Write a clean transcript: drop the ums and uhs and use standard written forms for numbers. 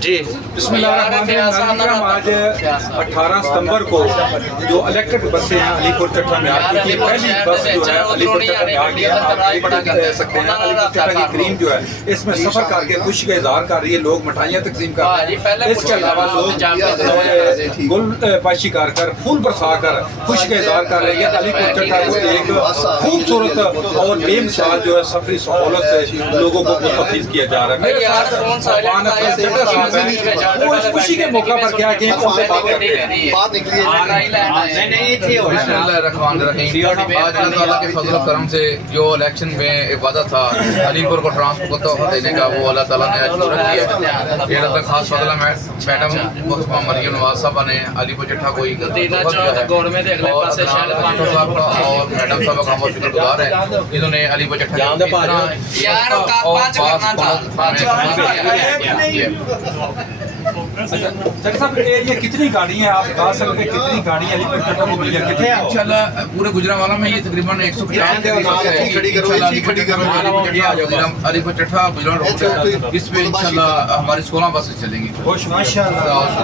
جی بسم آج 18 ستمبر کو جو الیکٹرک بسیں ہیں علی پور چٹھا میں آ کی پہلی بس جو ہے علی پور چٹھا میں آ گئی آپ کہہ سکتے ہیں علی پور چٹھا کی کریم جو ہے اس میں سفر کر کے خوشی کا اظہار کر رہی ہے، لوگ مٹھائیاں تقسیم کر رہے ہیں، اس کے علاوہ لوگ گل پاشی کر کر پھول برسا کر خوشی کا اظہار کر رہے ہیں۔ علی پور چٹھا کو ایک خوبصورت اور بے مثال جو ہے سفری سہولت سے لوگوں کو مستفیض کیا جا رہا ہے۔ میرے ساتھ افغان افضل چٹھا صاحب ہیں، وہ اس خوشی کے موقع پر کیا کہ ان سے بات کرتے ہیں۔ بسم اللہ الرحمن الرحیم۔ آج اللہ تعالیٰ کے فضل و کرم سے جو الیکشن میں ایک وعدہ تھا علی پور کو ٹرانسپورٹ کو تحفہ دینے کا، وہ اللہ تعالیٰ نے آج پورا کیا ہے۔ یہ اللہ کا خاص فضل ہے۔ میڈم محترمہ مریم نواز صاحبہ نے علی پور چٹھا کو تحفہ دیا ہے اور صاحب کا اور میڈم صاحبہ کا بہت شکر گزار ہے، انہوں نے علی پور چٹھا ڈاکٹر صاحب یہ کتنی گاڑی ہیں، آپ بتا سکتے ہیں کتنی گاڑی علی پور چٹھا کو ملی ہے؟ کتنے انشاءاللہ پورے گجرانوالہ میں یہ تقریباً 150 علی پور چٹھا اس پہ انشاءاللہ ہماری 16 بسیں چلیں گی۔ خوش ماشاء اللہ۔